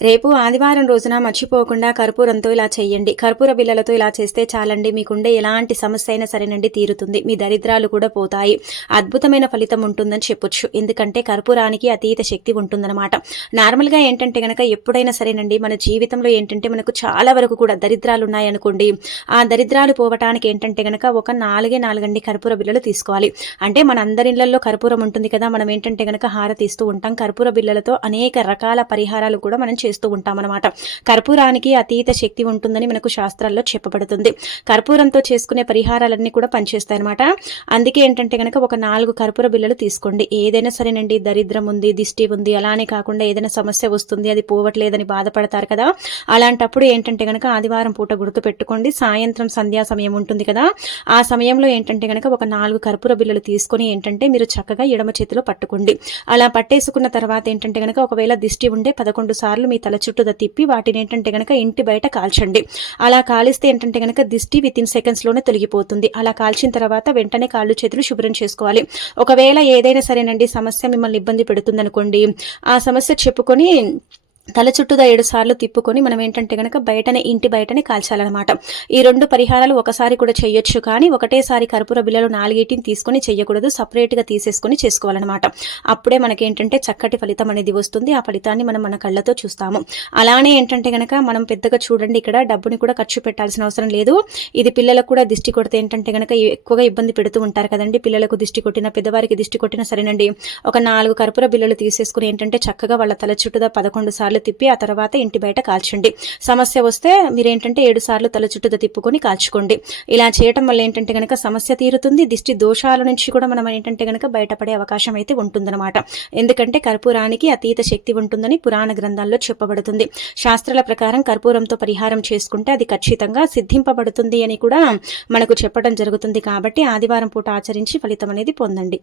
రేపు ఆదివారం రోజున మర్చిపోకుండా కర్పూరంతో ఇలా చేయండి. కర్పూర బిళ్ళలతో ఇలా చేస్తే చాలండి, మీకుండే ఎలాంటి సమస్య అయినా సరేనండి తీరుతుంది. మీ దరిద్రాలు కూడా పోతాయి. అద్భుతమైన ఫలితం ఉంటుందని చెప్పొచ్చు. ఎందుకంటే కర్పూరానికి అతీత శక్తి ఉంటుందన్నమాట. నార్మల్గా ఏంటంటే గనక ఎప్పుడైనా సరేనండి మన జీవితంలో ఏంటంటే మనకు చాలా వరకు కూడా దరిద్రాలు ఉన్నాయనుకోండి, ఆ దరిద్రాలు పోవటానికి ఏంటంటే గనక ఒక 4 కర్పూర బిళ్ళలు తీసుకోవాలి. అంటే మన అందరి ఇళ్లలో కర్పూరం ఉంటుంది కదా, మనం ఏంటంటే గనక హారతి ఇస్తూ ఉంటాం. కర్పూర బిళ్ళలతో అనేక రకాల పరిహారాలు కూడా మనం చేస్తూ ఉంటామన్నమాట. కర్పూరానికి అతీత శక్తి ఉంటుందని మనకు శాస్త్రాల్లో చెప్పబడుతుంది. కర్పూరంతో చేసుకునే పరిహారాలన్నీ కూడా పనిచేస్తాయన్నమాట. అందుకే ఏంటంటే గనక ఒక 4 కర్పూర బిళ్ళలు తీసుకోండి. ఏదైనా సరేనండి, దరిద్రం ఉంది, దిష్టి ఉంది, అలానే కాకుండా ఏదైనా సమస్య వస్తుంది, అది పోవట్లేదని బాధపడతారు కదా, అలాంటప్పుడు ఏంటంటే గనక ఆదివారం పూట గుర్తు పెట్టుకోండి. సాయంత్రం సంధ్యా సమయం ఉంటుంది కదా, ఆ సమయంలో ఏంటంటే గనక ఒక 4 కర్పూర బిళ్ళలు తీసుకొని ఏంటంటే మీరు చక్కగా ఎడమ చేతిలో పట్టుకోండి. అలా పట్టేసుకున్న తర్వాత ఏంటంటే గనక ఒకవేళ దిష్టి ఉంటే 11 సార్లు మీ తల చుట్టూ తిప్పి వాటిని ఏంటంటే గనక ఇంటి బయట కాల్చండి. అలా కాలిస్తే ఏంటంటే గనక దిష్టి వితిన్ సెకండ్స్ లోనే తొలగిపోతుంది. అలా కాల్చిన తర్వాత వెంటనే కాళ్ళు చేతులు శుభ్రం చేసుకోవాలి. ఒకవేళ ఏదైనా సరేనండి సమస్య మిమ్మల్ని ఇబ్బంది పెడుతుందనుకోండి, ఆ సమస్య చెప్పుకొని తల చుట్టూదా 7 సార్లు తిప్పుకొని మనం ఏంటంటే గనక ఇంటి బయటనే కాల్చాలన్నమాట. ఈ 2 పరిహారాలు ఒకసారి కూడా చేయొచ్చు, కానీ ఒకటేసారి కర్పూర బిళ్ళలు 4 తీసుకొని చేయకూడదు. సపరేట్గా తీసేసుకొని చేసుకోవాలన్నమాట. అప్పుడే మనకేంటంటే చక్కటి ఫలితం అనేది వస్తుంది. ఆ ఫలితాన్ని మనం మన కళ్ళతో చూస్తాము. అలానే ఏంటంటే గనక మనం పెద్దగా చూడండి, ఇక్కడ డబ్బుని కూడా ఖర్చు పెట్టాల్సిన అవసరం లేదు. ఇది పిల్లలకు కూడా దిష్టి కొడితే ఏంటంటే గనక ఎక్కువగా ఇబ్బంది పెడుతూ ఉంటారు కదండి. పిల్లలకు దిష్టి కొట్టినా పెద్దవారికి దిష్టి కొట్టినా సరేనండి, ఒక 4 కర్పూర బిళ్ళలు తీసేసుకుని ఏంటంటే చక్కగా వాళ్ళ తల చుట్టూదా 11 సార్లు తిప్పి ఆ తర్వాత ఇంటి బయట కాల్చండి. సమస్య వస్తే మీరేంటంటే 7 సార్లు తల చుట్టూ తిప్పుకొని కాల్చుకోండి. ఇలా చేయటం వల్ల ఏంటంటే గనక సమస్య తీరుతుంది. దిష్టి దోషాల నుంచి కూడా మనం ఏంటంటే గనక బయటపడే అవకాశం అయితే ఉంటుందన్నమాట. ఎందుకంటే కర్పూరానికి అతీత శక్తి ఉంటుందని పురాణ గ్రంథాల్లో చెప్పబడుతుంది. శాస్త్రాల ప్రకారం కర్పూరంతో పరిహారం చేసుకుంటే అది ఖచ్చితంగా సిద్ధింపబడుతుంది అని కూడా మనకు చెప్పడం జరుగుతుంది. కాబట్టి ఆదివారం పూట ఆచరించి ఫలితం అనేది పొందండి.